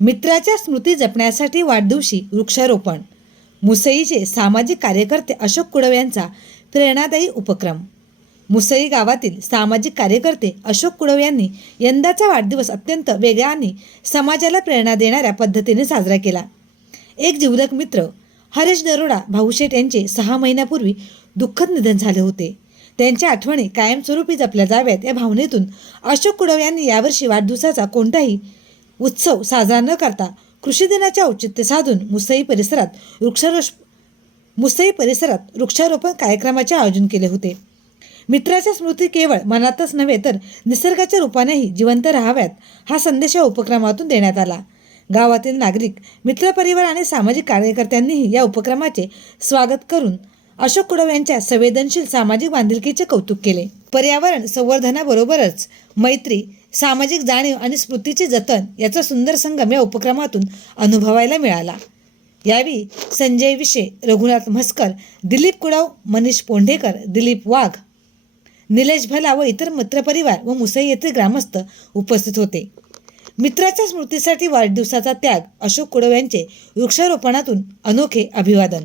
मित्राच्या स्मृती जपण्यासाठी वाढदिवशी वृक्षारोपण. मुसळीचे सामाजिक कार्यकर्ते अशोक कुडव यांचा प्रेरणादायी उपक्रम. मुसळी गावातील सामाजिक कार्यकर्ते अशोक कुडव यांनी यंदाचा वाढदिवस अत्यंत वेगळ्या आणि समाजाला प्रेरणा देणाऱ्या पद्धतीने साजरा केला. एक जिवलग मित्र हरेश दरोडा भाऊशेठ यांचे 6 महिन्यापूर्वी दुःखद निधन झाले होते. त्यांच्या आठवणी कायमस्वरूपी जपल्या जाव्यात या भावनेतून अशोक कुडव यांनी यावर्षी वाढदिवसाचा कोणताही उत्सव साजरा न करता कृषी दिनाचे औचित्य साधून मुसळी परिसरात वृक्षारोपण कार्यक्रमाचे आयोजन केले होते. मित्राच्या स्मृती केवळ मनातच नव्हे तर निसर्गाच्या रूपानेही जिवंत राहाव्यात हा संदेश या उपक्रमातून देण्यात आला. गावातील नागरिक, मित्रपरिवार आणि सामाजिक कार्यकर्त्यांनीही या उपक्रमाचे स्वागत करून अशोक कुडव यांच्या संवेदनशील सामाजिक बांधिलकीचे कौतुक केले. पर्यावरण संवर्धनाबरोबरच मैत्री, सामाजिक जाणीव आणि स्मृतीचे जतन याचा सुंदर संगम या उपक्रमातून अनुभवायला मिळाला. यावेळी संजय विशे, रघुनाथ म्हस्कर, दिलीप कुडव, मनीष पोंढेकर, दिलीप वाघ, निलेश भला व इतर मित्रपरिवार व मुसळी येथील ग्रामस्थ उपस्थित होते. मित्राच्या स्मृतीसाठी वाढदिवसाचा त्याग, अशोक कुडव यांचे वृक्षारोपणातून अनोखे अभिवादन.